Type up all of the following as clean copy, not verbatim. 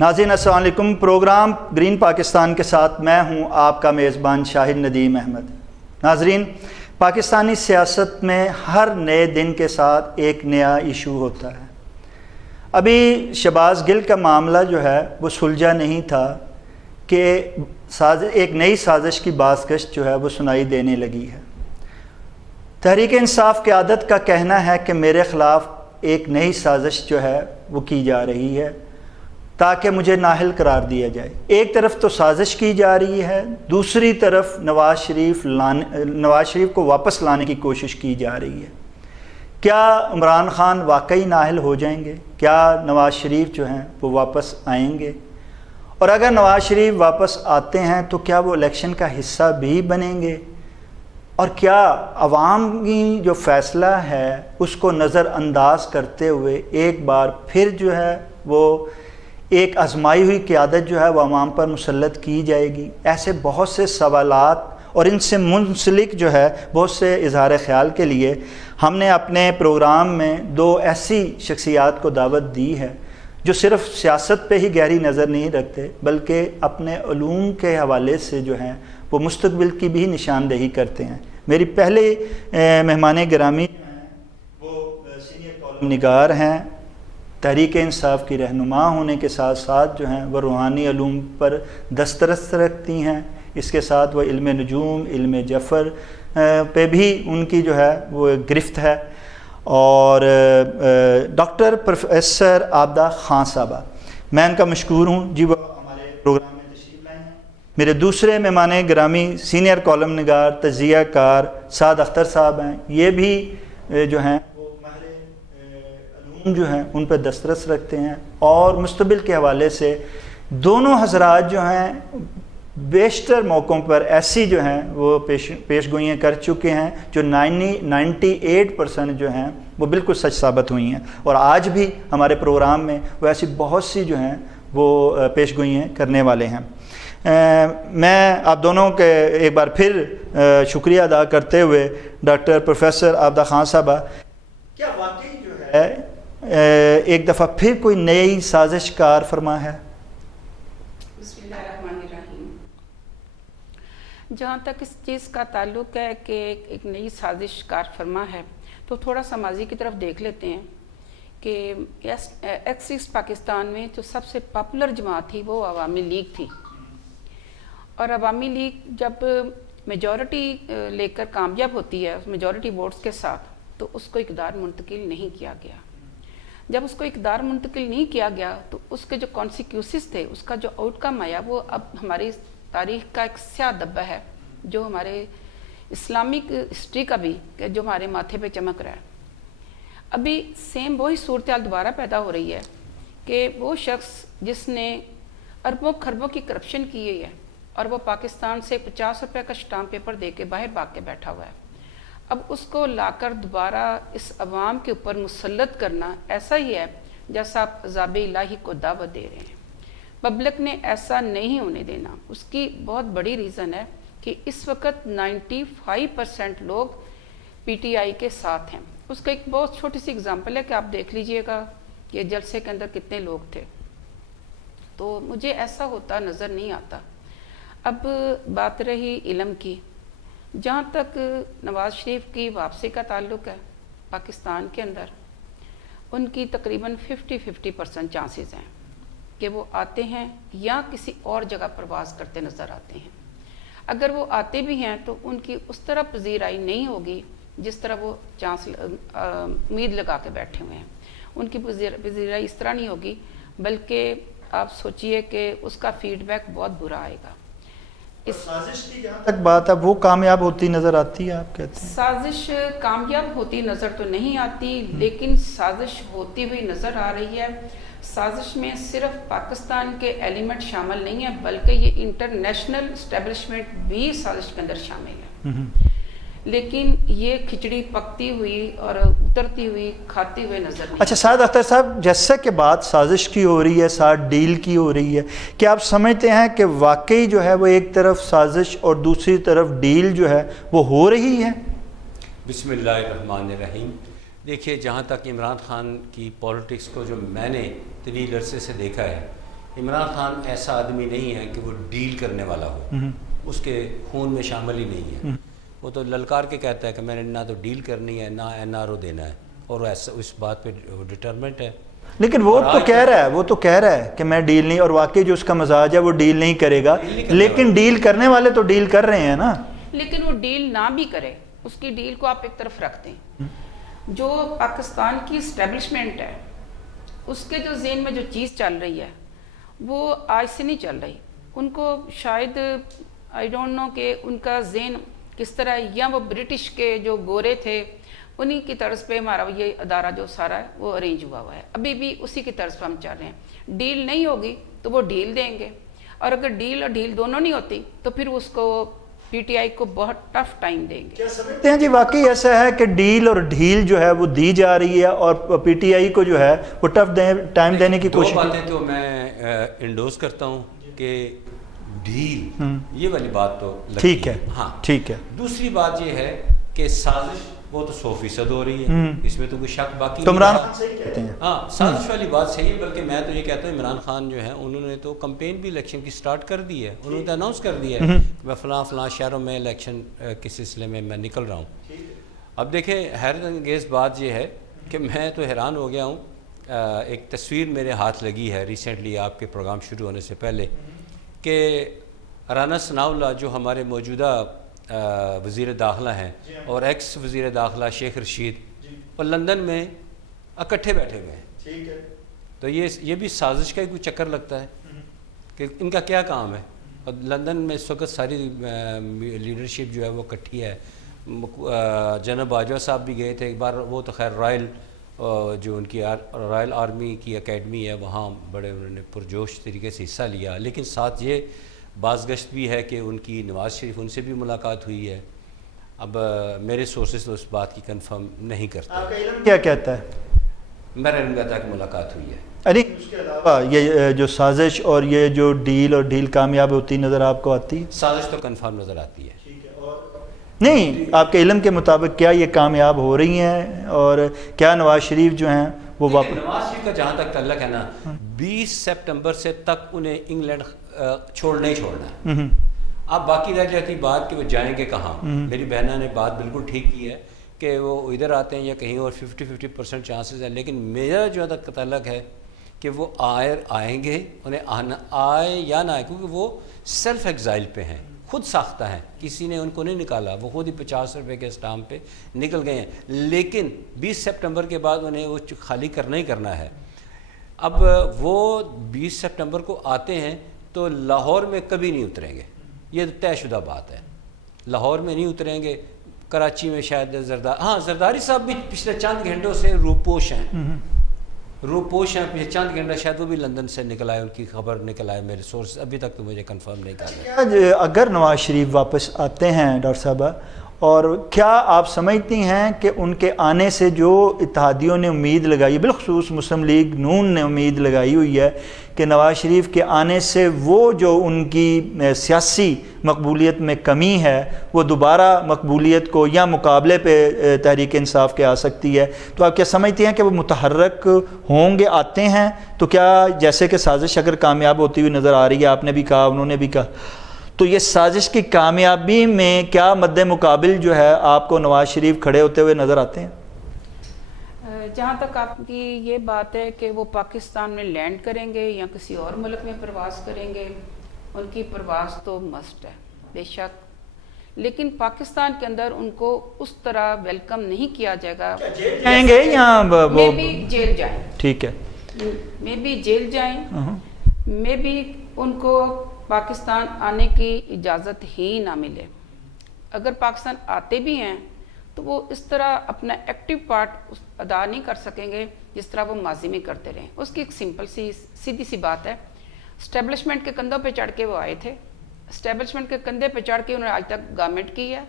ناظرین السلام علیکم۔ پروگرام گرین پاکستان کے ساتھ میں ہوں آپ کا میزبان شاہد ندیم احمد۔ ناظرین، پاکستانی سیاست میں ہر نئے دن کے ساتھ ایک نیا ایشو ہوتا ہے۔ ابھی شہباز گل کا معاملہ جو ہے وہ سلجھا نہیں تھا کہ ایک نئی سازش کی بازگشت جو ہے وہ سنائی دینے لگی ہے۔ تحریک انصاف قیادت کا کہنا ہے کہ میرے خلاف ایک نئی سازش جو ہے وہ کی جا رہی ہے تاکہ مجھے نااہل قرار دیا جائے۔ ایک طرف تو سازش کی جا رہی ہے، دوسری طرف نواز شریف کو واپس لانے کی کوشش کی جا رہی ہے۔ کیا عمران خان واقعی نااہل ہو جائیں گے؟ کیا نواز شریف جو ہیں وہ واپس آئیں گے؟ اور اگر نواز شریف واپس آتے ہیں تو کیا وہ الیکشن کا حصہ بھی بنیں گے؟ اور کیا عوامی جو فیصلہ ہے اس کو نظر انداز کرتے ہوئے ایک بار پھر جو ہے وہ ایک آزمائی ہوئی قیادت جو ہے وہ عوام پر مسلط کی جائے گی؟ ایسے بہت سے سوالات اور ان سے منسلک جو ہے بہت سے اظہار خیال کے لیے ہم نے اپنے پروگرام میں دو ایسی شخصیات کو دعوت دی ہے جو صرف سیاست پہ ہی گہری نظر نہیں رکھتے بلکہ اپنے علوم کے حوالے سے جو ہیں وہ مستقبل کی بھی نشاندہی کرتے ہیں۔ میری پہلے مہمان گرامی جو ہیں وہ سینئر کالم نگار ہیں، تحریک انصاف کی رہنما ہونے کے ساتھ ساتھ جو ہیں وہ روحانی علوم پر دسترس رکھتی ہیں۔ اس کے ساتھ وہ علم نجوم، علم جفر پہ بھی ان کی جو ہے وہ گرفت ہے۔ اور ڈاکٹر پروفیسر عابدہ خان صاحبہ، میں ان کا مشکور ہوں جی وہ ہمارے پروگرام میں تشریف لائے ہیں۔ میرے دوسرے مہمان گرامی سینئر کالم نگار، تجزیہ کار سعد اختر صاحب ہیں۔ یہ بھی جو ہیں جو ہیں ان پہ دسترس رکھتے ہیں اور مستقبل کے حوالے سے دونوں حضرات جو ہیں بیشتر موقعوں پر ایسی جو ہیں وہ پیش گوئیاں کر چکے ہیں جو 98% جو ہیں وہ بالکل سچ ثابت ہوئی ہیں، اور آج بھی ہمارے پروگرام میں وہ ایسی بہت سی جو ہیں وہ پیش گوئیاں کرنے والے ہیں۔ میں آپ دونوں کے ایک بار پھر شکریہ ادا کرتے ہوئے ڈاکٹر پروفیسر عابدہ خان صاحبہ، کیا واقعی جو ہے ایک دفعہ پھر کوئی نئی سازش کار فرما ہے؟ بسم اللہ الرحمن الرحیم۔ جہاں تک اس چیز کا تعلق ہے کہ ایک نئی سازش کار فرما ہے تو تھوڑا سا ماضی کی طرف دیکھ لیتے ہیں کہ ایکسس پاکستان میں جو سب سے پاپولر جماعت تھی وہ عوامی لیگ تھی، اور عوامی لیگ جب میجورٹی لے کر کامیاب ہوتی ہے میجورٹی ووٹس کے ساتھ تو اس کو اقتدار منتقل نہیں کیا گیا۔ جب اس کو اقتدار منتقل نہیں کیا گیا تو اس کے جو کانسیکیوسز تھے، اس کا جو آؤٹ کم آیا وہ اب ہماری تاریخ کا ایک سیاہ دبا ہے جو ہمارے اسلامک ہسٹری کا بھی کہ جو ہمارے ماتھے پہ چمک رہا ہے۔ ابھی سیم وہی صورتحال دوبارہ پیدا ہو رہی ہے کہ وہ شخص جس نے اربوں خربوں کی کرپشن کی ہے اور وہ پاکستان سے 50 روپے کا اسٹامپ پیپر دے کے باہر بھاگ کے بیٹھا ہوا ہے، اب اس کو لا کر دوبارہ اس عوام کے اوپر مسلط کرنا ایسا ہی ہے جیسا آپ عذاب الہی کو دعوت دے رہے ہیں۔ پبلک نے ایسا نہیں ہونے دینا۔ اس کی بہت بڑی ریزن ہے کہ اس وقت 95% لوگ پی ٹی آئی کے ساتھ ہیں۔ اس کا ایک بہت چھوٹی سی اگزامپل ہے کہ آپ دیکھ لیجئے گا کہ جلسے کے اندر کتنے لوگ تھے، تو مجھے ایسا ہوتا نظر نہیں آتا۔ اب بات رہی علم کی، جہاں تک نواز شریف کی واپسی کا تعلق ہے پاکستان کے اندر، ان کی تقریباً 50% چانسز ہیں کہ وہ آتے ہیں یا کسی اور جگہ پرواز کرتے نظر آتے ہیں۔ اگر وہ آتے بھی ہیں تو ان کی اس طرح پذیرائی نہیں ہوگی جس طرح وہ امید لگا کے بیٹھے ہوئے ہیں۔ ان کی پذیرائی اس طرح نہیں ہوگی، بلکہ آپ سوچئے کہ اس کا فیڈ بیک بہت برا آئے گا۔ سازش کی جہاں تک بات ہے وہ کامیاب ہوتی نظر آتی ہے؟ آپ کہتے ہیں سازش کامیاب ہوتی نظر تو نہیں آتی، لیکن سازش ہوتی ہوئی نظر آ رہی ہے۔ سازش میں صرف پاکستان کے ایلیمنٹ شامل نہیں ہیں بلکہ یہ انٹرنیشنل اسٹیبلشمنٹ بھی سازش کے اندر شامل ہے، لیکن یہ کھچڑی پکتی ہوئی اور اترتی ہوئی کھاتے ہوئے نظر نہیں۔ اچھا سعد اختر صاحب، جیسا کہ بات سازش کی ہو رہی ہے، ساتھ ڈیل کی ہو رہی ہے، کیا آپ سمجھتے ہیں کہ واقعی جو ہے وہ ایک طرف سازش اور دوسری طرف ڈیل جو ہے وہ ہو رہی ہے؟ بسم اللہ الرحمن الرحیم۔ دیکھیے، جہاں تک عمران خان کی پولیٹکس کو جو میں نے طویل عرصے سے دیکھا ہے عمران خان ایسا آدمی نہیں ہے کہ وہ ڈیل کرنے والا ہو، اس کے خون میں شامل ہی نہیں ہے. وہ تو للکار کے کہتا ہے کہ میں نے نہ تو ڈیل کرنی ہے نہ NRO دینا ہے، اور ایسا اس بات پہ ڈٹرمنٹ ہے. لیکن وہ تو کہہ رہا ہے کہ میں ڈیل نہیں، اور واقعی جو اس کا مزاج ہے وہ ڈیل نہیں کرے گا، لیکن ڈیل کرنے والے تو ڈیل کر رہے ہیں نا. لیکن وہ ڈیل نہ بھی کرے، اس کی ڈیل کو آپ ایک طرف رکھ دیں. جو پاکستان کی اسٹیبلشمنٹ ہے اس کے جو ذہن میں جو چیز چل رہی ہے وہ آج سے نہیں چل رہی. ان کو شاید آئی ڈونٹ نو کہ ان کا ذہن کس طرح، یا وہ برٹش کے جو گورے تھے انہی کی طرز پہ ہمارا یہ ادارہ جو سارا ہے وہ ارینج ہوا ہے. ابھی بھی اسی کی طرز پہ ہم چل رہے ہیں. ڈیل نہیں ہوگی تو وہ ڈیل دیں گے، اور اگر ڈیل اور ڈیل دونوں نہیں ہوتی تو پھر اس کو PTI کو بہت ٹف ٹائم دیں گے. سمجھتے ہیں جی واقعی ایسا ہے کہ ڈیل اور ڈھیل جو ہے وہ دی جا رہی ہے، اور PTI کو جو ہے وہ ٹف ٹائم دینے کی کوشش. دو باتیں تو میں انڈوز کرتا ہوں کہ ڈیل یہ والی بات تو ٹھیک ہے، ہاں ٹھیک ہے. دوسری بات یہ ہے کہ سازش وہ تو 100% ہو رہی ہے، اس میں تو کوئی شک باقی تو نہیں. عمران خان صحیح کہتے ہیں. ہاں سازش والی بات صحیح ہے، بلکہ میں تو یہ کہتا ہوں عمران خان جو ہے انہوں نے تو کمپین بھی الیکشن کی سٹارٹ کر دی ہے. انہوں نے تو اناؤنس کر دیا ہے کہ میں فلاں شہروں میں الیکشن کے سلسلے میں نکل رہا ہوں. اب دیکھیں حیرت انگیز بات یہ ہے کہ میں تو حیران ہو گیا ہوں. ایک تصویر میرے ہاتھ لگی ہے ریسنٹلی آپ کے پروگرام شروع ہونے سے پہلے، کہ رانا ثناء اللہ جو ہمارے موجودہ وزیر داخلہ ہیں اور ایکس وزیر داخلہ شیخ رشید، اور لندن میں اکٹھے بیٹھے ہوئے ہیں. تو یہ بھی سازش کا ہی کوئی چکر لگتا ہے کہ ان کا کیا کام ہے. اور لندن میں اس وقت ساری لیڈرشپ جو ہے وہ اکٹھی ہے. جنرل باجوہ صاحب بھی گئے تھے ایک بار، وہ تو خیر رائل جو ان کی رائل آرمی کی اکیڈمی ہے وہاں بڑے انہوں نے پرجوش طریقے سے حصہ لیا. لیکن ساتھ یہ بازگشت بھی ہے کہ ان کی نواز شریف ان سے بھی ملاقات ہوئی ہے. اب میرے سورسز تو اس بات کی کنفرم نہیں کرتے. آپ کا علم کیا کہتا ہے؟ میرا علم کہتا ہے کہ ملاقات ہوئی ہے. ارے اس کے علاوہ یہ جو سازش اور یہ جو ڈیل اور ڈیل کامیاب ہوتی نظر آپ کو آتی ہے؟ سازش تو کنفرم نظر آتی ہے. نہیں، آپ کے علم کے مطابق کیا یہ کامیاب ہو رہی ہیں، اور کیا نواز شریف جو ہیں وہ نواز شریف کا جہاں تک تعلق ہے نا 20 سپٹمبر سے تک انہیں انگلینڈ چھوڑنا ہی چھوڑنا ہے. اب باقی رہ جاتی بات کہ وہ جائیں گے کہاں. میری بہنہ نے بات بالکل ٹھیک کی ہے کہ وہ ادھر آتے ہیں یا کہیں اور 50% چانسز ہیں. لیکن میرا جو تک تعلق ہے کہ وہ آئیں گے، انہیں آئے یا نہ آئے، کیونکہ وہ سیلف ایگزائل پہ ہیں، خود ساختہ ہیں، کسی نے ان کو نہیں نکالا، وہ خود ہی 50 روپے کے اسٹامپ پہ نکل گئے ہیں. لیکن 20 سپٹمبر کے بعد انہیں وہ خالی کرنا ہی کرنا ہے. اب وہ 20 سپٹمبر کو آتے ہیں تو لاہور میں کبھی نہیں اتریں گے، یہ طے شدہ بات ہے. لاہور میں نہیں اتریں گے. کراچی میں شاید زرداری صاحب بھی پچھلے چند گھنٹوں سے روپوش ہیں، پچھلے چند گھنٹہ شاید وہ بھی لندن سے نکل آئے، ان کی خبر نکل آئے. میرے سورس ابھی تک تو مجھے کنفرم نہیں کر رہے. اگر نواز شریف واپس آتے ہیں ڈاکٹر صاحبہ، اور کیا آپ سمجھتی ہیں کہ ان کے آنے سے جو اتحادیوں نے امید لگائی، بالخصوص مسلم لیگ نون نے امید لگائی ہوئی ہے کہ نواز شریف کے آنے سے وہ جو ان کی سیاسی مقبولیت میں کمی ہے وہ دوبارہ مقبولیت کو یا مقابلے پہ تحریک انصاف کے آ سکتی ہے، تو آپ کیا سمجھتی ہیں کہ وہ متحرک ہوں گے، آتے ہیں؟ تو کیا جیسے کہ سازش اگر کامیاب ہوتی ہوئی نظر آ رہی ہے، آپ نے بھی کہا انہوں نے بھی کہا، تو یہ سازش کی کامیابی میں کیا مد مقابل جو ہے آپ کو نواز شریف کھڑے ہوتے ہوئے نظر آتے ہیں؟ جہاں تک آپ کی یہ بات ہے کہ وہ پاکستان میں لینڈ کریں گے یا کسی اور ملک میں پرواز کریں گے، ان کی پرواز تو مسٹ ہے بے شک، لیکن پاکستان کے اندر ان کو اس طرح ویلکم نہیں کیا جائے گا. جائیں گے یا میں بھی جیل جائیں؟ ٹھیک ہے، میں بھی جیل جائیں، میں بھی ان کو پاکستان آنے کی اجازت ہی نہ ملے. اگر پاکستان آتے بھی ہیں تو وہ اس طرح اپنا ایکٹیو پارٹ ادا نہیں کر سکیں گے جس طرح وہ ماضی میں کرتے رہے. اس کی ایک سمپل سی سیدھی سی بات ہے، اسٹیبلشمنٹ کے کندھوں پہ چڑھ کے وہ آئے تھے، اسٹیبلشمنٹ کے کندھے پہ چڑھ کے انہوں نے آج تک گورنمنٹ کی ہے،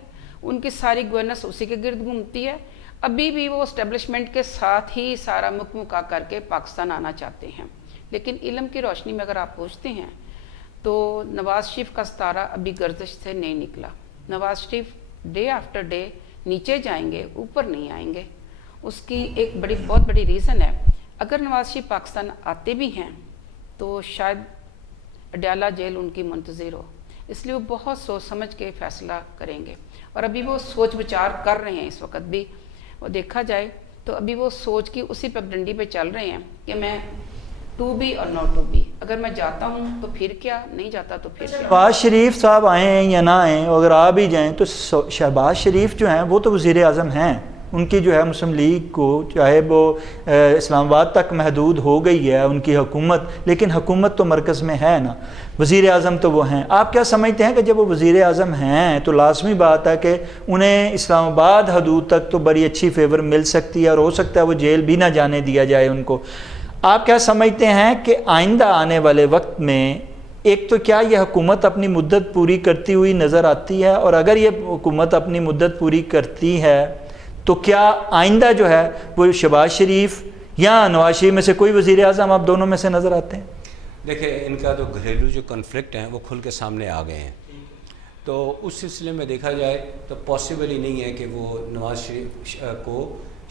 ان کی ساری گورننس اسی کے گرد گھومتی ہے. ابھی بھی وہ اسٹیبلشمنٹ کے ساتھ ہی سارا مکمکا کر کے پاکستان آنا چاہتے ہیں. لیکن علم کی روشنی میں اگر آپ پوچھتے ہیں تو نواز شریف کا ستارہ ابھی گردش سے نہیں نکلا. Nawaz Sharif day after day نیچے جائیں گے، اوپر نہیں آئیں گے. اس کی ایک بہت بڑی ریزن ہے، اگر نواز شریف پاکستان آتے بھی ہیں تو شاید اڈیالہ جیل ان کی منتظر ہو، اس لیے وہ بہت سوچ سمجھ کے فیصلہ کریں گے، اور ابھی وہ سوچ بچار کر رہے ہیں اس وقت بھی، وہ دیکھا جائے تو ابھی وہ سوچ کی اسی پگڈنڈی پہ چل رہے ہیں کہ میں ٹو بی اور ناٹ ٹو بی، اگر میں جاتا ہوں تو پھر کیا، نہیں جاتا تو پھر کیا۔ شہباز شریف صاحب آئیں یا نہ آئیں، اگر آ بھی جائیں تو شہباز شریف جو ہیں وہ تو وزیر اعظم ہیں، ان کی جو ہے مسلم لیگ کو چاہے وہ اسلام آباد تک محدود ہو گئی ہے ان کی حکومت، لیکن حکومت تو مرکز میں ہے نا، وزیر اعظم تو وہ ہیں۔ آپ کیا سمجھتے ہیں کہ جب وہ وزیر اعظم ہیں تو لازمی بات ہے کہ انہیں اسلام آباد حدود تک تو بڑی اچھی فیور مل سکتی ہے، اور ہو سکتا ہے وہ جیل بھی نہ جانے دیا جائے ان کو۔ آپ کیا سمجھتے ہیں کہ آئندہ آنے والے وقت میں ایک تو کیا یہ حکومت اپنی مدت پوری کرتی ہوئی نظر آتی ہے، اور اگر یہ حکومت اپنی مدت پوری کرتی ہے تو کیا آئندہ جو ہے وہ شہباز شریف یا نواز شریف میں سے کوئی وزیر اعظم آپ دونوں میں سے نظر آتے ہیں؟ دیکھیں ان کا تو گھریلو جو کنفلکٹ ہیں وہ کھل کے سامنے آ گئے ہیں، تو اس سلسلے میں دیکھا جائے تو پاسبل ہی نہیں ہے کہ وہ نواز شریف کو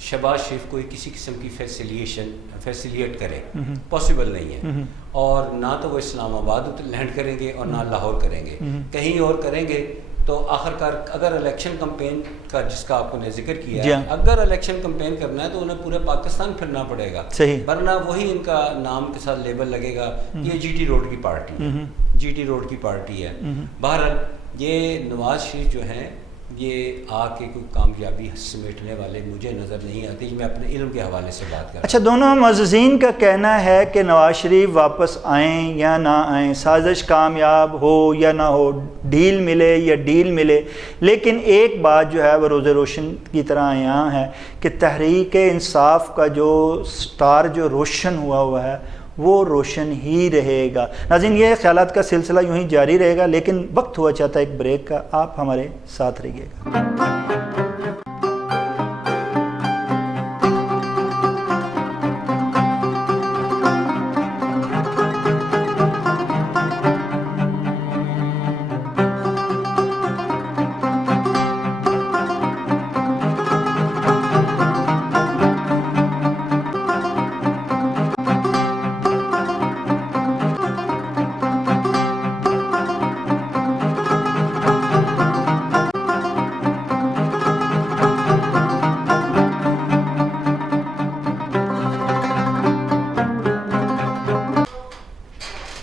شہباز شریف کوئی کسی قسم کی فیسیلیٹ کرے، پاسبل نہیں ہے، اور نہ تو وہ اسلام آباد لینڈ کریں گے اور نہ لاہور کریں گے، کہیں اور کریں گے تو آخر کار اگر الیکشن کمپین کا جس کا آپ نے ذکر کیا ہے، اگر الیکشن کمپین کرنا ہے تو انہیں پورے پاکستان پھرنا پڑے گا، ورنہ وہی ان کا نام کے ساتھ لیبل لگے گا یہ جی ٹی روڈ کی پارٹی ہے، جی ٹی روڈ کی پارٹی ہے۔ بہرحال یہ نواز شریف جو ہیں یہ آ کے کوئی کامیابی سمیٹنے والے مجھے نظر نہیں آتی، میں اپنے علم کے حوالے سے بات کر رہا ہوں۔ اچھا، دونوں معززین کا کہنا ہے کہ نواز شریف واپس آئیں یا نہ آئیں، سازش کامیاب ہو یا نہ ہو، ڈیل ملے یا ڈیل ملے، لیکن ایک بات جو ہے وہ روز روشن کی طرح یہاں ہے کہ تحریک انصاف کا جو سٹار جو روشن ہوا ہے وہ روشن ہی رہے گا۔ ناظرین، یہ خیالات کا سلسلہ یوں ہی جاری رہے گا، لیکن وقت ہوا چاہتا ہے ایک بریک کا، آپ ہمارے ساتھ رہیے گا۔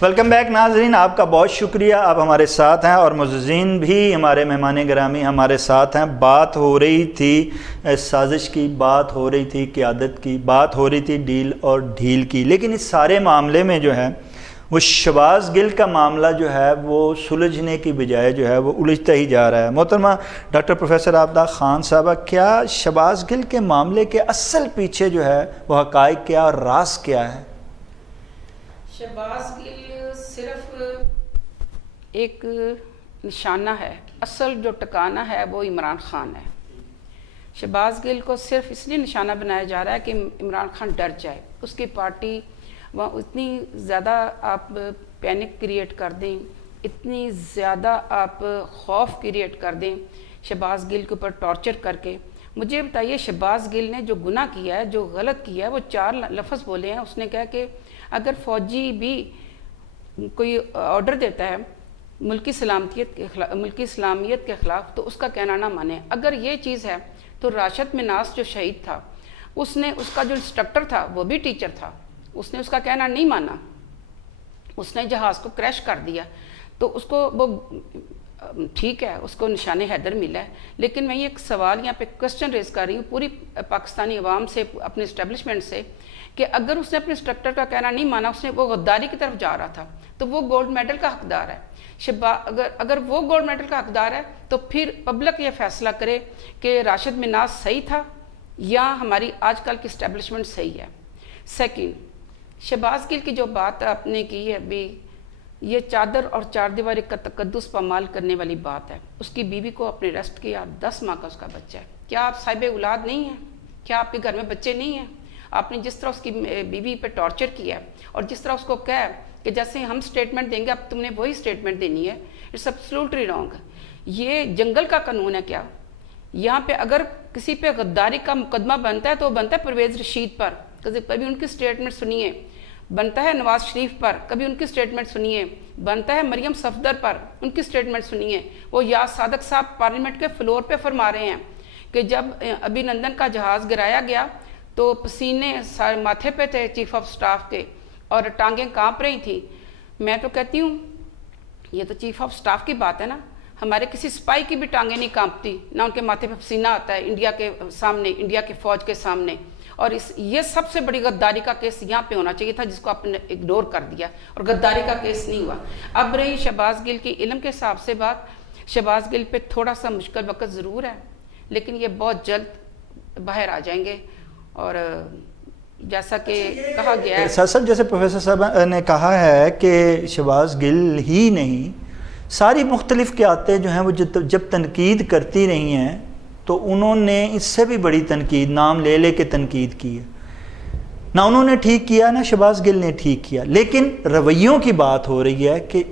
ویلکم بیک ناظرین، آپ کا بہت شکریہ، آپ ہمارے ساتھ ہیں، اور معززین بھی ہمارے مہمان گرامی ہمارے ساتھ ہیں۔ بات ہو رہی تھی سازش کی، بات ہو رہی تھی قیادت کی، بات ہو رہی تھی ڈیل اور ڈھیل کی، لیکن اس سارے معاملے میں جو ہے وہ شہباز گل کا معاملہ جو ہے وہ سلجھنے کی بجائے جو ہے وہ الجھتا ہی جا رہا ہے۔ محترمہ ڈاکٹر پروفیسر عابدہ خان صاحبہ، کیا شہباز گل کے معاملے کے اصل پیچھے جو ہے وہ حقائق کیا اور راز کیا ہے؟ شہباز گل صرف ایک نشانہ ہے، اصل جو ٹکانہ ہے وہ عمران خان ہے۔ شہباز گل کو صرف اس لیے نشانہ بنایا جا رہا ہے کہ عمران خان ڈر جائے، اس کی پارٹی وہاں اتنی زیادہ آپ پینک کریٹ کر دیں، اتنی زیادہ آپ خوف کریٹ کر دیں شہباز گل کے اوپر ٹارچر کر کے۔ مجھے بتائیے شہباز گل نے جو گناہ کیا ہے، جو غلط کیا ہے، وہ 4 لفظ بولے ہیں۔ اس نے کہا کہ اگر فوجی بھی کوئی آرڈر دیتا ہے ملکی اسلامیت کے خلاف تو اس کا کہنا نہ مانے۔ اگر یہ چیز ہے تو راشد مناس جو شہید تھا، اس نے اس کا جو انسٹرکٹر تھا وہ بھی ٹیچر تھا، اس نے اس کا کہنا نہیں مانا، اس نے جہاز کو کریش کر دیا، تو اس کو وہ ٹھیک ہے، اس کو نشان حیدر ملا ہے، لیکن میں یہ ایک سوال یہاں پہ کوسچن ریز کر رہی ہوں پوری پاکستانی عوام سے، اپنے اسٹیبلشمنٹ سے، کہ اگر اس نے اپنے انسٹرکٹر کا کہنا نہیں مانا، اس نے وہ غداری کی طرف جا رہا تھا، تو وہ گولڈ میڈل کا حقدار ہے۔ اگر وہ گولڈ میڈل کا حقدار ہے تو پھر پبلک یہ فیصلہ کرے کہ راشد مناس صحیح تھا یا ہماری آج کل کی اسٹیبلشمنٹ صحیح ہے۔ سیکنڈ، شہباز گل کی جو بات آپ نے کی ہے ابھی، یہ چادر اور چار دیواری کا تقدس پامال کرنے والی بات ہے۔ اس کی بیوی کو اپنے ریسٹ کیا، 10 ماہ کا اس کا بچہ ہے۔ کیا آپ صاحب اولاد نہیں ہیں؟ کیا آپ کے گھر میں بچے نہیں ہیں؟ آپ نے جس طرح اس کی بیوی پہ ٹارچر کیا اور جس طرح اس کو کہا کہ جیسے ہم سٹیٹمنٹ دیں گے اب تم نے وہی سٹیٹمنٹ دینی ہے، اٹس ایبسلیوٹلی رانگ۔ یہ جنگل کا قانون ہے کیا؟ یہاں پہ اگر کسی پہ غداری کا مقدمہ بنتا ہے تو وہ بنتا ہے پرویز رشید پر۔ کبھی ان کی سٹیٹمنٹ سنیے، بنتا ہے نواز شریف پر، کبھی ان کی سٹیٹمنٹ سنیے، بنتا ہے مریم صفدر پر، ان کی سٹیٹمنٹ سنیے. وہ یاس صادق صاحب پارلیمنٹ کے فلور پہ فرما رہے ہیں کہ جب ابھی نندن کا جہاز گرایا گیا تو پسینے ماتھے پہ تھے چیف آف سٹاف کے اور ٹانگیں کانپ رہی تھیں. میں تو کہتی ہوں یہ تو چیف آف سٹاف کی بات ہے نا، ہمارے کسی سپاہی کی بھی ٹانگیں نہیں کانپتی، نہ ان کے ماتھے پہ پسینہ آتا ہے انڈیا کے سامنے، انڈیا کے فوج کے سامنے. اور یہ سب سے بڑی غداری کا کیس یہاں پہ ہونا چاہیے تھا جس کو آپ نے اگنور کر دیا، اور غداری کا کیس نہیں ہوا. اب رہی شہباز گل کی علم کے حساب سے بات، شہباز گل پہ تھوڑا سا مشکل وقت ضرور ہے لیکن یہ بہت جلد باہر آ جائیں گے. اور جیسا کہ کہا گیا ہے صاحب، جیسے پروفیسر صاحب نے کہا ہے کہ شہباز گل ہی نہیں، ساری مختلف قیادتیں جو ہیں وہ جب تنقید کرتی رہی ہیں تو انہوں نے اس سے بھی بڑی تنقید نام لے لے کے تنقید کی ہے. نہ انہوں نے ٹھیک کیا نہ شہباز گل نے ٹھیک کیا، لیکن رویوں کی بات ہو رہی ہے کہ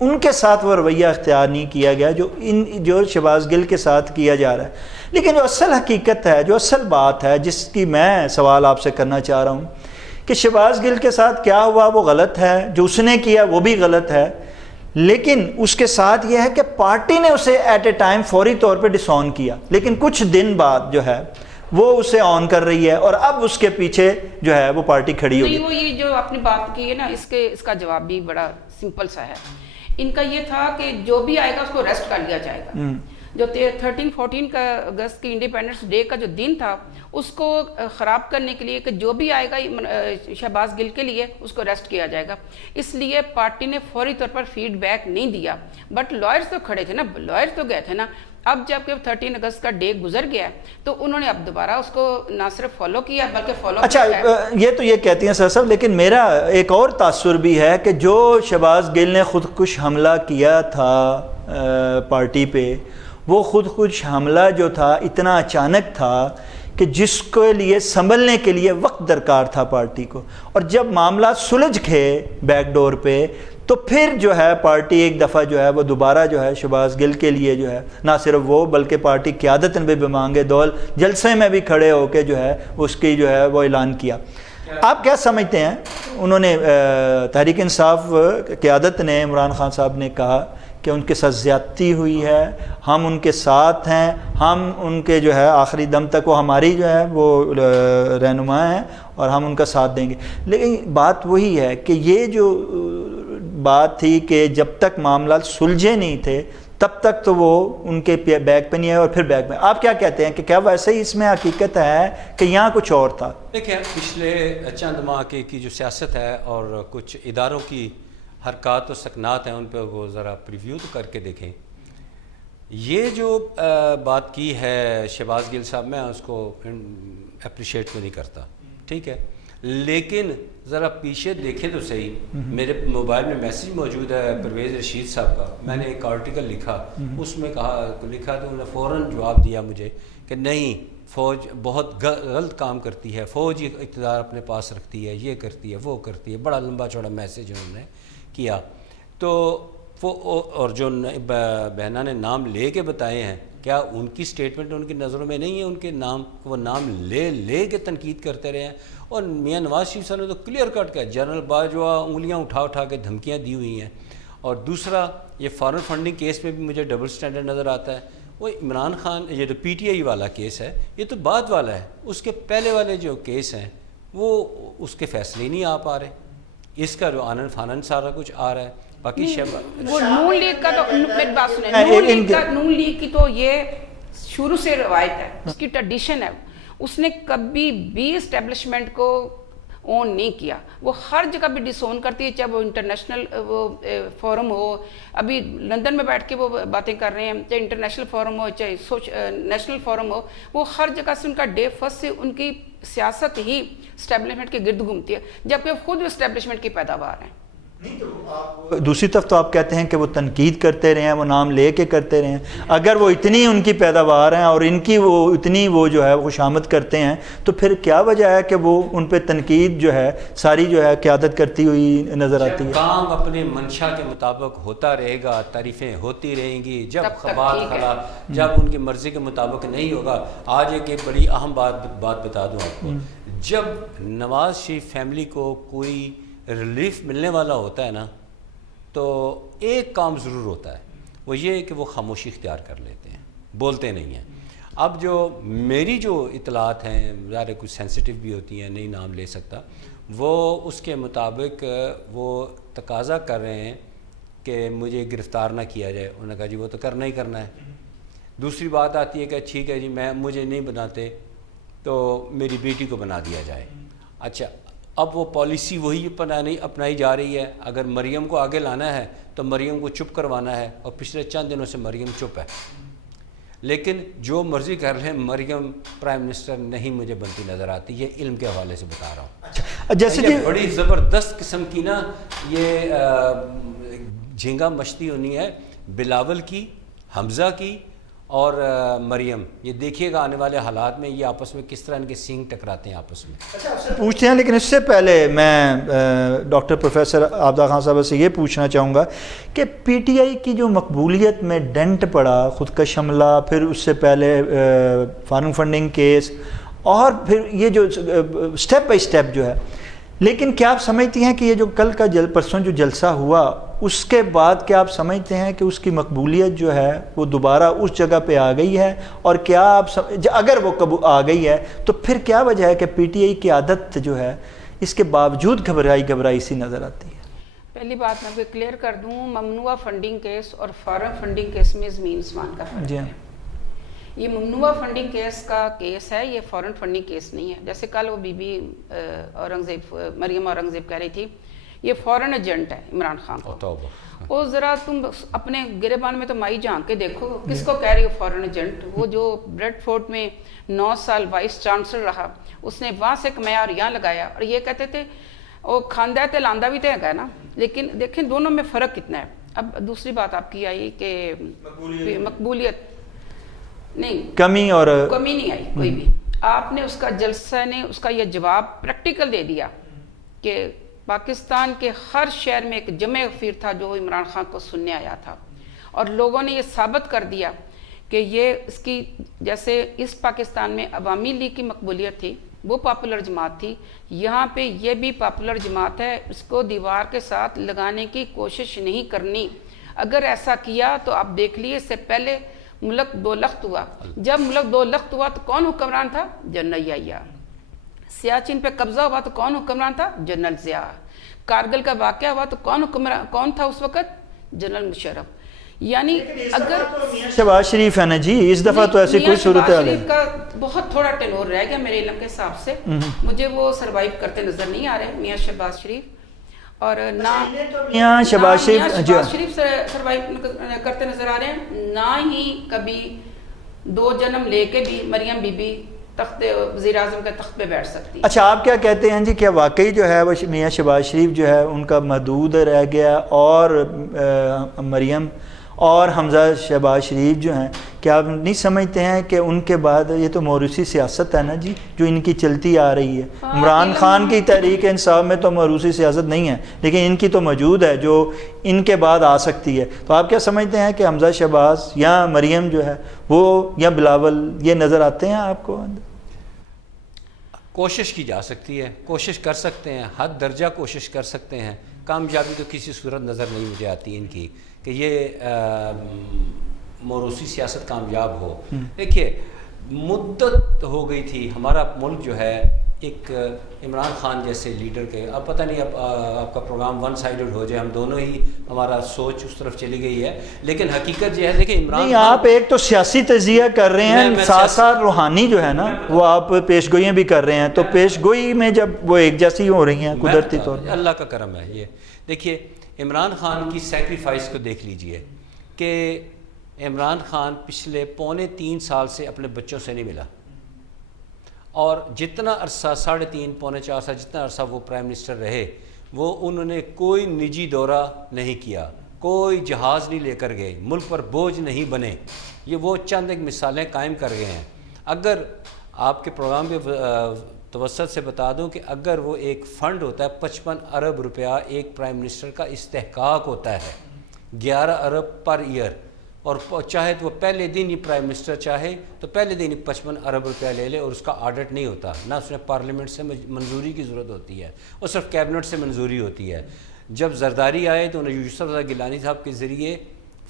ان کے ساتھ وہ رویہ اختیار نہیں کیا گیا جو شہباز گل کے ساتھ کیا جا رہا ہے. لیکن جو اصل حقیقت ہے، جو اصل بات ہے جس کی میں سوال آپ سے کرنا چاہ رہا ہوں کہ شہباز گل کے ساتھ کیا ہوا وہ غلط ہے، جو اس نے کیا وہ بھی غلط ہے، لیکن اس کے ساتھ یہ ہے کہ پارٹی نے اسے ایٹ اے ٹائم فوری طور پہ ڈس آن کیا، لیکن کچھ دن بعد جو ہے وہ اسے آن کر رہی ہے اور اب اس کے پیچھے جو ہے وہ پارٹی کھڑی ہوگی. نہیں، وہ یہ جو آپ نے بات کی ہے نا، اس کا جواب بھی بڑا سمپل سا ہے. ان کا یہ تھا کہ جو بھی آئے گا اس کو ریسٹ کر لیا جائے گا. جو 13-14 کا اگست کی انڈیپینڈنس ڈے کا جو دن تھا اس کو خراب کرنے کے لیے کہ جو بھی آئے گا شہباز گل کے لیے اس کو ریسٹ کیا جائے گا، اس لیے پارٹی نے فوری طور پر فیڈ بیک نہیں دیا. بٹ لائرز تو کھڑے تھے نا، لائرز تو گئے تھے نا. اب جب کہ 13 اگست کا ڈے گزر گیا تو انہوں نے اب دوبارہ اس کو نہ صرف فالو کیا بلکہ فالو اچھا یہ تو یہ کہتی ہیں سر صاحب، لیکن میرا ایک اور تاثر بھی ہے کہ جو شہباز گل نے خودکش حملہ کیا تھا پارٹی پہ، وہ خودکش حملہ جو تھا اتنا اچانک تھا کہ جس کے لیے سنبھلنے کے لیے وقت درکار تھا پارٹی کو. اور جب معاملات سلجھ گئے بیک ڈور پہ تو پھر جو ہے پارٹی ایک دفعہ جو ہے وہ دوبارہ جو ہے شہباز گل کے لیے جو ہے نہ صرف وہ بلکہ پارٹی قیادت نے بھی مانگے دول جلسے میں بھی کھڑے ہو کے جو ہے اس کی جو ہے وہ اعلان کیا. آپ کیا سمجھتے ہیں؟ انہوں نے تحریک انصاف قیادت نے، عمران خان صاحب نے کہا کہ ان کے ساتھ زیادتی ہوئی ہے، ہم ان کے ساتھ ہیں، ہم ان کے جو ہے آخری دم تک وہ ہماری جو ہے وہ رہنما ہیں اور ہم ان کا ساتھ دیں گے. لیکن بات وہی ہے کہ یہ جو بات تھی کہ جب تک معاملات سلجھے نہیں تھے تب تک تو وہ ان کے بیک پہ نہیں ہے اور پھر بیک پہ. آپ کیا کہتے ہیں کہ کیا ویسے ہی اس میں حقیقت ہے کہ یہاں کچھ اور تھا؟ دیکھیں، پچھلے چند ماہ کی جو سیاست ہے اور کچھ اداروں کی حرکات و سکنات ہیں ان پہ وہ ذرا پریویو تو کر کے دیکھیں. یہ جو بات کی ہے شہباز گل صاحب، میں اس کو اپریشیٹ تو نہیں کرتا، ٹھیک ہے، لیکن ذرا پیچھے دیکھیں تو صحیح. میرے موبائل میں میسیج موجود ہے پرویز رشید صاحب کا، میں نے ایک آرٹیکل لکھا، اس میں لکھا تو انہوں نے فوراً جواب دیا مجھے کہ نہیں، فوج بہت غلط کام کرتی ہے، فوج اقتدار اپنے پاس رکھتی ہے، یہ کرتی ہے وہ کرتی ہے. بڑا لمبا چوڑا میسیج انہوں نے کیا. تو وہ اور جو بہنا نے نام لے کے بتائے ہیں، کیا ان کی سٹیٹمنٹ ان کی نظروں میں نہیں ہے؟ ان کے نام وہ نام لے کے تنقید کرتے رہے ہیں. اور میاں نواز شریف صاحب نے تو کلیئر کٹ کیا، جنرل باجوہ انگلیاں اٹھا کے دھمکیاں دی ہوئی ہیں. اور دوسرا یہ فارن فنڈنگ کیس میں بھی مجھے ڈبل سٹینڈرڈ نظر آتا ہے. وہ عمران خان یہ جو پی ٹی آئی والا کیس ہے یہ تو بعد والا ہے، اس کے پہلے والے جو کیس ہیں وہ اس کے فیصلے نہیں آ پا رہے. اس کا جو آنن فانن سارا کچھ آ رہا ہے. باقی وہ نون لیگ کا تو میری بات سنیں، نون لیگ کی تو یہ شروع سے روایت ہے، اس کی ٹریڈیشن ہے. اس نے کبھی بھی اسٹیبلشمنٹ کو اون نہیں کیا. وہ ہر جگہ بھی ڈس اون کرتی ہے، چاہے وہ انٹرنیشنل وہ فورم ہو، ابھی لندن میں بیٹھ کے وہ باتیں کر رہے ہیں، چاہے انٹرنیشنل فورم ہو چاہے نیشنل فورم ہو، وہ ہر جگہ سے ان کا ڈے فرسٹ سے ان کی سیاست ہی اسٹیبلشمنٹ کے گرد گھومتی ہے، جبکہ خود اسٹیبلشمنٹ کی پیداوار ہیں. دوسری طرف تو آپ کہتے ہیں کہ وہ تنقید کرتے رہے ہیں، وہ نام لے کے کرتے رہے ہیں. اگر وہ اتنی ان کی پیداوار ہیں اور ان کی وہ اتنی وہ جو ہے خوشامد کرتے ہیں تو پھر کیا وجہ ہے کہ وہ ان پہ تنقید جو ہے ساری جو ہے قیادت کرتی ہوئی نظر آتی ہے؟ کام اپنے منشا کے مطابق ہوتا رہے گا، تعریفیں ہوتی رہیں گی. جب خبال خلا جب ان کی مرضی کے مطابق نہیں ہوگا. آج ایک بڑی اہم بات بتا دوں آپ کو، جب نواز شریف فیملی کو کوئی ریلیف ملنے والا ہوتا ہے نا تو ایک کام ضرور ہوتا ہے, وہ یہ ہے کہ وہ خاموشی اختیار کر لیتے ہیں, بولتے نہیں ہیں. اب جو میری جو اطلاعات ہیں ظاہر کچھ سینسیٹیو بھی ہوتی ہیں, نہیں نام لے سکتا, وہ اس کے مطابق وہ تقاضا کر رہے ہیں کہ مجھے گرفتار نہ کیا جائے. انہوں نے کہا جی وہ تو کرنا ہی کرنا ہے. دوسری بات آتی ہے کہ ٹھیک ہے جی مجھے نہیں بناتے تو میری بیٹی کو بنا دیا جائے. اچھا اب وہ پالیسی وہی اپنائی جا رہی ہے. اگر مریم کو آگے لانا ہے تو مریم کو چپ کروانا ہے, اور پچھلے چند دنوں سے مریم چپ ہے. لیکن جو مرضی کر لیں, مریم پرائم منسٹر نہیں مجھے بنتی نظر آتی. یہ علم کے حوالے سے بتا رہا ہوں. جیسے کہ بڑی زبردست قسم کی نا یہ جھینگا مشتی ہونی ہے بلاول کی, حمزہ کی اور مریم. یہ دیکھیے گا آنے والے حالات میں یہ آپس میں کس طرح ان کے سینگ ٹکراتے ہیں آپس میں. پوچھتے ہیں, لیکن اس سے پہلے میں ڈاکٹر پروفیسر عابدہ خان صاحب سے یہ پوچھنا چاہوں گا کہ پی ٹی آئی کی جو مقبولیت میں ڈنٹ پڑا, خودکش حملہ, پھر اس سے پہلے فارن فنڈنگ کیس, اور پھر یہ جو سٹیپ بائی سٹیپ جو ہے, لیکن کیا آپ سمجھتی ہیں کہ یہ جو کل کا پرسوں جو جلسہ ہوا اس کے بعد کیا آپ سمجھتے ہیں کہ اس کی مقبولیت جو ہے وہ دوبارہ اس جگہ پہ آ گئی ہے؟ اور کیا آپ اگر وہ آ گئی ہے تو پھر کیا وجہ ہے کہ پی ٹی آئی کی عادت جو ہے اس کے باوجود گھبرائی سی نظر آتی ہے؟ پہلی بات میں کلیئر کر دوں, ممنوعہ فنڈنگ کیس اور فارن فنڈنگ کیس میں زمین آسمان کا فرق ہے. یہ ممنوعہ فنڈنگ کیس کا کیس ہے, یہ فارن فنڈنگ کیس نہیں ہے. جیسے کل وہ بی بی اورنگزیب, مریم اورنگزیب کہہ رہی تھی یہ فورن ایجنٹ ہے عمران خان کو. وہ ذرا تم اپنے گریبان میں تو مائی جھانک کے دیکھو کس کو کہہ رہی ہو فورن ایجنٹ. وہ جو بریڈ فورٹ میں 9 سال وائس چانسلر رہا, اس نے وہاں سے کمایا اور یہاں لگایا, اور یہ کہتے تھے وہ کھاندہ تے لاندہ بھی تے ہے نا. لیکن دیکھیں دونوں میں فرق کتنا ہے. اب دوسری بات آپ کی آئی کہ مقبولیت نہیں, کمی نہیں آئی کوئی بھی. آپ نے اس کا جلسہ نے اس کا یہ جواب پریکٹیکل دے دیا کہ پاکستان کے ہر شہر میں ایک جمع غفیر تھا جو عمران خان کو سننے آیا تھا, اور لوگوں نے یہ ثابت کر دیا کہ یہ اس کی جیسے اس پاکستان میں عوامی لیگ کی مقبولیت تھی, وہ پاپولر جماعت تھی, یہاں پہ یہ بھی پاپولر جماعت ہے. اس کو دیوار کے ساتھ لگانے کی کوشش نہیں کرنی. اگر ایسا کیا تو آپ دیکھ لیے اس سے پہلے ملک 2 لخت ہوا. جب ملک 2 لخت ہوا تو کون حکمران تھا؟ جنرل یحییٰ. سیاچن پہ قبضہ ہوا تو کون حکمران تھا؟ جنرل ضیاء. کارگل کا واقعہ ہوا تو کون تھا اس وقت؟ جنرل مشرف. یعنی اگر شہباز شریف ہے نا جی, اس دفعہ تو ایسی کوئی صورت حال ہے. شریف کا بہت تھوڑا ٹینور رہ گیا میرے علم کے حساب سے, مجھے وہ سروائیو کرتے نظر نہیں آ رہے میاں شہباز شریف. اور نہ شہباز شریف سروائیو کرتے نظر آ رہے ہیں, نہ ہی کبھی 2 جنم لے کے بھی مریم بی بی تخت وزیر اعظم کے تخت پہ بیٹھ سکتی. اچھا آپ کیا کہتے ہیں جی, کیا واقعی جو ہے وہ میاں شہباز شریف جو ہے ان کا محدود رہ گیا, اور مریم اور حمزہ شہباز شریف جو ہیں, کیا آپ نہیں سمجھتے ہیں کہ ان کے بعد یہ تو موروثی سیاست ہے نا جی جو ان کی چلتی آ رہی ہے. عمران خان کی تحریک انصاف میں تو موروثی سیاست نہیں ہے, لیکن ان کی تو موجود ہے جو ان کے بعد آ سکتی ہے. تو آپ کیا سمجھتے ہیں کہ حمزہ شہباز یا مریم جو ہے وہ یا بلاول یہ نظر آتے ہیں آپ کو؟ کوشش کی جا سکتی ہے, کوشش کر سکتے ہیں, حد درجہ کوشش کر سکتے ہیں. کامیابی تو کسی صورت نظر نہیں مجھے آتی ان کی کہ یہ موروثی سیاست کامیاب ہو. دیکھیے مدت ہو گئی تھی ہمارا ملک جو ہے ایک عمران خان جیسے لیڈر کے, اب پتہ نہیں اب آپ کا پروگرام ون سائیڈڈ ہو جائے, ہم دونوں ہی ہمارا سوچ اس طرف چلی گئی ہے, لیکن حقیقت یہ ہے دیکھیں عمران نہیں, آپ ایک تو سیاسی تجزیہ کر رہے ہیں, ساتھ ساتھ روحانی جو ہے نا وہ آپ پیش گوئیاں بھی کر رہے ہیں, تو پیش گوئی میں جب وہ ایک جیسی ہو رہی ہیں قدرتی طور پر, اللہ کا کرم ہے یہ. دیکھیے عمران خان کی سیکریفائس کو دیکھ لیجئے کہ عمران خان پچھلے 2.25 سال سے اپنے بچوں سے نہیں ملا, اور جتنا عرصہ 3.5 پونے 4 سال جتنا عرصہ وہ پرائم منسٹر رہے, وہ انہوں نے کوئی نجی دورہ نہیں کیا, کوئی جہاز نہیں لے کر گئے, ملک پر بوجھ نہیں بنے. یہ وہ چند ایک مثالیں قائم کر گئے ہیں. اگر آپ کے پروگرام کے توسط سے بتا دوں کہ اگر وہ ایک فنڈ ہوتا ہے 55 ارب روپیہ ایک پرائم منسٹر کا استحقاق ہوتا ہے, 11 ارب پر ایئر, اور چاہے تو وہ پہلے دن ہی پرائم منسٹر چاہے تو پہلے دن ہی 55 ارب روپیہ لے لے اور اس کا آڈٹ نہیں ہوتا، نہ اس نے پارلیمنٹ سے منظوری کی ضرورت ہوتی ہے، اور صرف کیبنٹ سے منظوری ہوتی ہے۔ جب زرداری آئے تو انہوں نے یوسف رضا گیلانی صاحب کے ذریعے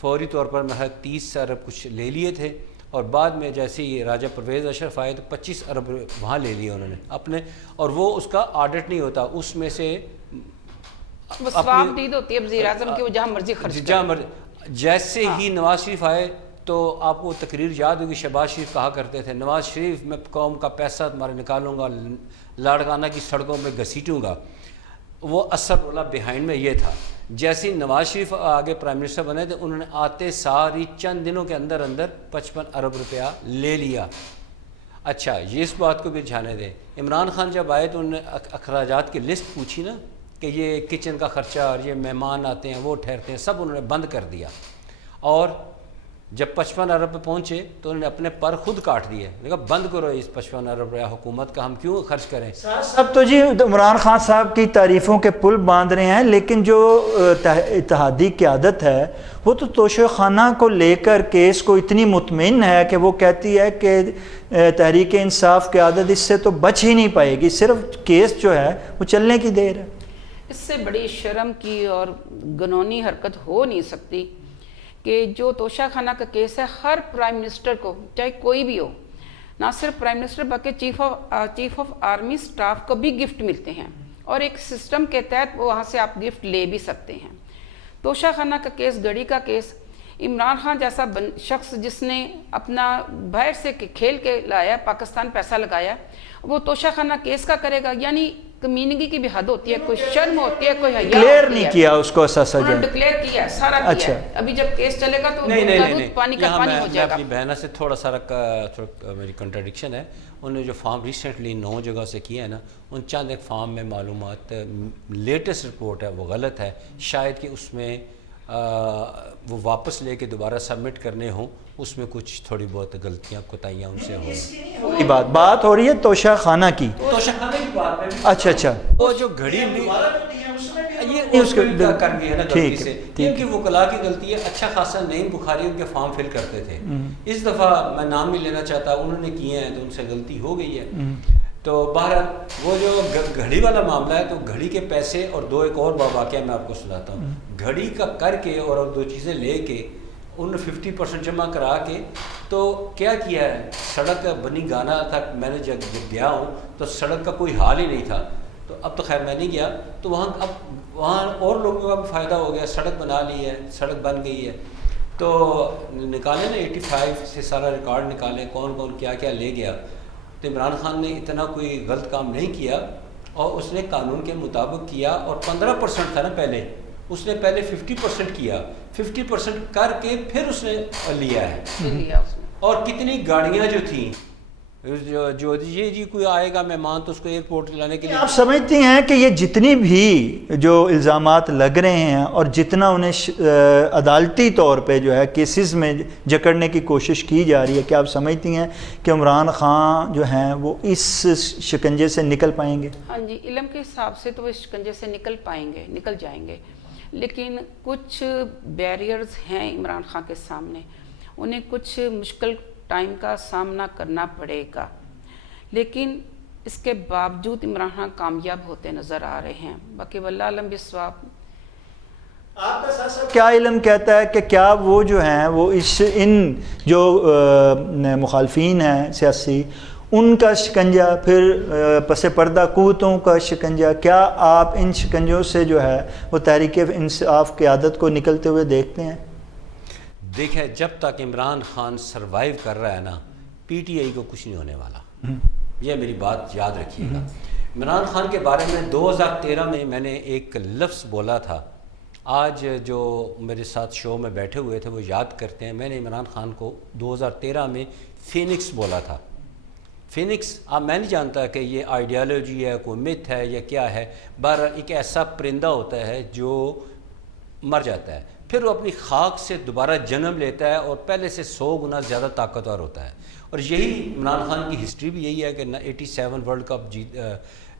فوری طور پر محض 30 ارب کچھ لے لیے تھے، اور بعد میں جیسے ہی راجہ پرویز اشرف آئے تو 25 ارب وہاں لے لیے انہوں نے اپنے، اور وہ اس کا آڈٹ نہیں ہوتا، اس میں سے سواب دید ہوتی ہے وزیر اعظم کی، وہ جہاں مرضی خرچ کرے۔ جیسے ہی نواز شریف آئے تو آپ کو تقریر یاد ہوگی، شہباز شریف کہا کرتے تھے نواز شریف میں قوم کا پیسہ تمہارے نکالوں گا، لاڑکانہ کی سڑکوں میں گھسیٹوں گا، وہ اثر رولا بیہائنڈ میں یہ تھا۔ جیسے ہی نواز شریف آگے پرائم منسٹر بنے تھے انہوں نے آتے ساری چند دنوں کے اندر 55 ارب روپیہ لے لیا۔ اچھا یہ اس بات کو بھی جانے دیں، عمران خان جب آئے تو انہوں نے اخراجات کی لسٹ پوچھی نا کہ یہ کچن کا خرچہ اور یہ مہمان آتے ہیں وہ ٹھہرتے ہیں، سب انہوں نے بند کر دیا، اور جب 55 ارب پہ پہنچے تو انہوں نے اپنے پر خود کاٹ دیے، کہا بند کرو اس 55 ارب روپیہ حکومت کا، ہم کیوں خرچ کریں۔ سب تو جی عمران خان صاحب کی تعریفوں کے پل باندھ رہے ہیں، لیکن جو اتحادی قیادت ہے وہ تو توشہ خانہ کو لے کر کیس کو اتنی مطمئن ہے کہ وہ کہتی ہے کہ تحریک انصاف قیادت اس سے تو بچ ہی نہیں پائے گی، صرف کیس جو ہے وہ چلنے کی دیر ہے۔ اس سے بڑی شرم کی اور گنونی حرکت ہو نہیں سکتی کہ جو توشہ خانہ کا کیس ہے ہر پرائم منسٹر کو چاہے کوئی بھی ہو، نہ صرف پرائم منسٹر بلکہ چیف آف آرمی سٹاف کو بھی گفٹ ملتے ہیں، اور ایک سسٹم کے تحت وہاں سے آپ گفٹ لے بھی سکتے ہیں۔ توشہ خانہ کا کیس، گڑی کا کیس، عمران خان جیسا شخص جس نے اپنا باہر سے کھیل کے لایا، پاکستان پیسہ لگایا، وہ توشہ خانہ کیس کا کرے گا؟ یعنی کمینگی کی بھی حد ہوتی ہے، کوئی شرم ہوتی ہے، کوئی حیا ہوتی ہے۔ ڈکلیئر نہیں کیا اس کو اثاثہ انہوں نے جائے، ڈکلیئر کیا، سارا کیا ہے۔ ابھی جب کیس چلے گا تو دودھ پانی کا پانی ہو جائے گا۔ اپنی بہنہ سے تھوڑا سا میری کنٹراڈکشن ہے، انہوں نے جو فارم ریسنٹلی 9 جگہ سے کیا ہے نا، ان چند ایک فارم میں معلومات لیٹسٹ رپورٹ ہے وہ غلط ہے، شاید کہ اس میں وہ واپس لے کے دوبارہ سبمٹ کرنے ہوں، اس میں کچھ تھوڑی بہت غلطیاں کوتاہیاں ان سے ہوں۔ بات ہو رہی ہے توشہ خانہ کی، توشہ خانے کی بات ہے۔ اچھا وہ جو گھڑی یہ اس کو کر گیا نا غلطی سے، ان کی وکلاء کی غلطی ہے، اچھا خاصا نعیم بخاری ان کے فارم فل کرتے تھے، اس دفعہ میں نام نہیں لینا چاہتا، انہوں نے کیے ہیں تو ان سے غلطی ہو گئی ہے۔ تو بہرحال وہ جو گھڑی والا معاملہ ہے، تو گھڑی کے پیسے اور ایک اور واقعہ میں آپ کو سناتا ہوں، گھڑی کا کر کے اور 2 چیزیں لے کے انہوں نے 50% جمع کرا کے تو کیا ہے، سڑک بنی گانا تک میں نے جب گیا ہوں تو سڑک کا کوئی حال ہی نہیں تھا، تو اب تو خیر میں نہیں گیا، تو وہاں اور لوگوں کا بھی فائدہ ہو گیا، سڑک بنا لی ہے، سڑک بن گئی ہے، تو نکالے نا 85 سے سارا ریکارڈ نکالے کون کون کیا کیا لے گیا۔ تو عمران خان نے اتنا کوئی غلط کام نہیں کیا، اور اس نے قانون کے مطابق کیا، اور 15% تھا نا پہلے، اس نے پہلے 50% کیا، 50% کر کے پھر اس نے لیا ہے۔ اور کتنی گاڑیاں جو تھیں، جو جی کوئی آئے گا مہمان تو اس کو ایئرپورٹ لانے کے لیے، آپ سمجھتی ہیں کہ یہ جتنی بھی جو الزامات لگ رہے ہیں اور جتنا انہیں عدالتی طور پہ جو ہے کیسز میں جکڑنے کی کوشش کی جا رہی ہے، کہ آپ سمجھتی ہیں کہ عمران خان جو ہیں وہ اس شکنجے سے نکل پائیں گے؟ ہاں جی، علم کے حساب سے تو وہ اس شکنجے سے نکل جائیں گے، لیکن کچھ بیریئرز ہیں عمران خان کے سامنے، انہیں کچھ مشکل ٹائم کا سامنا کرنا پڑے گا، لیکن اس کے باوجود عمران خان کامیاب ہوتے نظر آ رہے ہیں۔ باقی واللہ علم بالصواب۔ آپ کا ساتھ کیا علم کہتا ہے کہ کیا وہ جو ہیں وہ ان جو مخالفین ہیں سیاسی، ان کا شکنجہ، پھر پس پردہ قوتوں کا شکنجہ، کیا آپ ان شکنجوں سے جو ہے وہ تحریک انصاف قیادت کو نکلتے ہوئے دیکھتے ہیں؟ دیکھیں، جب تک عمران خان سروائیو کر رہا ہے نا، پی ٹی آئی کو کچھ نہیں ہونے والا، یہ میری بات یاد رکھیے گا۔ عمران خان کے بارے میں 2013 میں میں نے ایک لفظ بولا تھا، آج جو میرے ساتھ شو میں بیٹھے ہوئے تھے وہ یاد کرتے ہیں، میں نے عمران خان کو 2013 میں فینکس بولا تھا۔ فینکس، اب میں نہیں جانتا کہ یہ آئیڈیالوجی ہے، کوئی مت ہے یا کیا ہے، بہرحال ایک ایسا پرندہ ہوتا ہے جو مر جاتا ہے، پھر وہ اپنی خاک سے دوبارہ جنم لیتا ہے اور پہلے سے 100 گنا زیادہ طاقتور ہوتا ہے، اور یہی عمران خان کی ہسٹری بھی یہی ہے کہ 87 ورلڈ کپ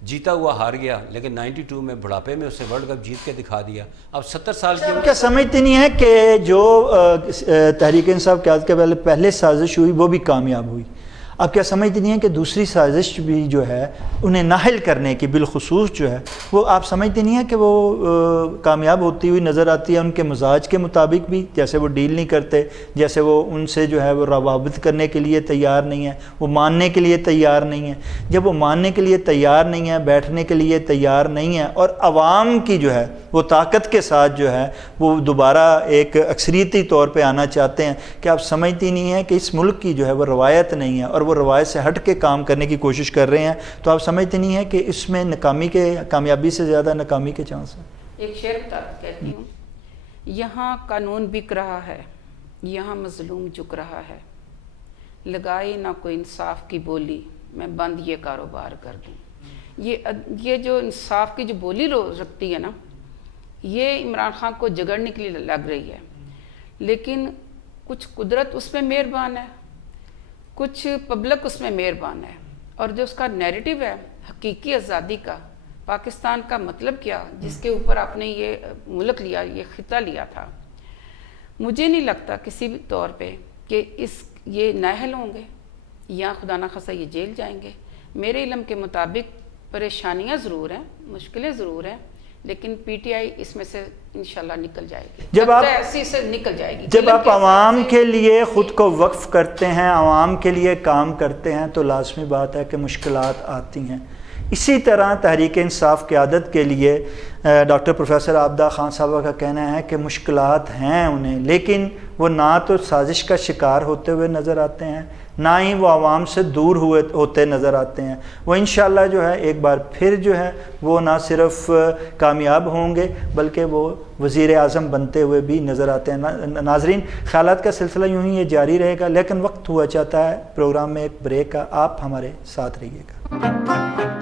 جیتا ہوا ہار گیا، لیکن 92 میں بڑھاپے میں اسے ورلڈ کپ جیت کے دکھا دیا. اب 70 سال کی کیا سمجھتے نہیں ہے کہ جو تحریک انصاف قیادت کے پہلے سازش ہوئی وہ بھی کامیاب ہوئی؟ آپ کیا سمجھتے نہیں ہیں کہ دوسری سازش بھی جو ہے انہیں نااہل کرنے کی بالخصوص جو ہے وہ آپ سمجھتے نہیں ہیں کہ وہ کامیاب ہوتی ہوئی نظر آتی ہے ان کے مزاج کے مطابق بھی؟ جیسے وہ ڈیل نہیں کرتے، جیسے وہ ان سے جو ہے وہ روابط کرنے کے لیے تیار نہیں ہے، وہ ماننے کے لیے تیار نہیں ہے. جب وہ ماننے کے لیے تیار نہیں ہے، بیٹھنے کے لیے تیار نہیں ہے، اور عوام کی جو ہے وہ طاقت کے ساتھ جو ہے وہ دوبارہ ایک اکثریتی طور پہ آنا چاہتے ہیں، کہ آپ سمجھتی نہیں ہیں کہ اس ملک کی جو ہے وہ روایت نہیں ہے اور وہ روایت سے ہٹ کے کام کرنے کی کوشش کر رہے ہیں؟ تو آپ سمجھتے نہیں ہیں کہ اس میں کامیابی سے زیادہ ناکامی کے چانس ہیں؟ ایک شعر کہتی ہوں، یہاں قانون بک رہا ہے، یہاں مظلوم جھک رہا ہے، لگائے نہ کوئی انصاف کی بولی، میں بند یہ کاروبار کر دوں. یہ جو انصاف کی جو بولی رکھتی ہے نا، یہ عمران خان کو جگڑنے کے لیے لگ رہی ہے، لیکن کچھ قدرت اس میں مہربان ہے، کچھ پبلک اس میں مہربان ہے، اور جو اس کا نیریٹو ہے حقیقی آزادی کا، پاکستان کا مطلب کیا، جس کے اوپر آپ نے یہ ملک لیا، یہ خطہ لیا تھا، مجھے نہیں لگتا کسی بھی طور پہ کہ یہ نااہل ہوں گے یا خدا نخواستہ یہ جیل جائیں گے. میرے علم کے مطابق پریشانیاں ضرور ہیں، مشکلیں ضرور ہیں، لیکن پی ٹی آئی اس میں سے انشاءاللہ نکل جائے گی. جب آپ ایسی سے نکل جائے گی. جب آپ عوام کے لیے خود کو وقف کرتے ہیں، عوام کے لیے کام کرتے ہیں، تو لازمی بات ہے کہ مشکلات آتی ہیں. اسی طرح تحریک انصاف قیادت کے لیے ڈاکٹر پروفیسر عابدہ خان صاحبہ کا کہنا ہے کہ مشکلات ہیں انہیں، لیکن وہ نہ تو سازش کا شکار ہوتے ہوئے نظر آتے ہیں، نہ ہی وہ عوام سے دور ہوتے نظر آتے ہیں. وہ انشاءاللہ جو ہے ایک بار پھر جو ہے وہ نہ صرف کامیاب ہوں گے بلکہ وہ وزیر اعظم بنتے ہوئے بھی نظر آتے ہیں. ناظرین، خیالات کا سلسلہ یوں ہی یہ جاری رہے گا، لیکن وقت ہوا چاہتا ہے پروگرام میں ایک بریک کا. آپ ہمارے ساتھ رہیے گا.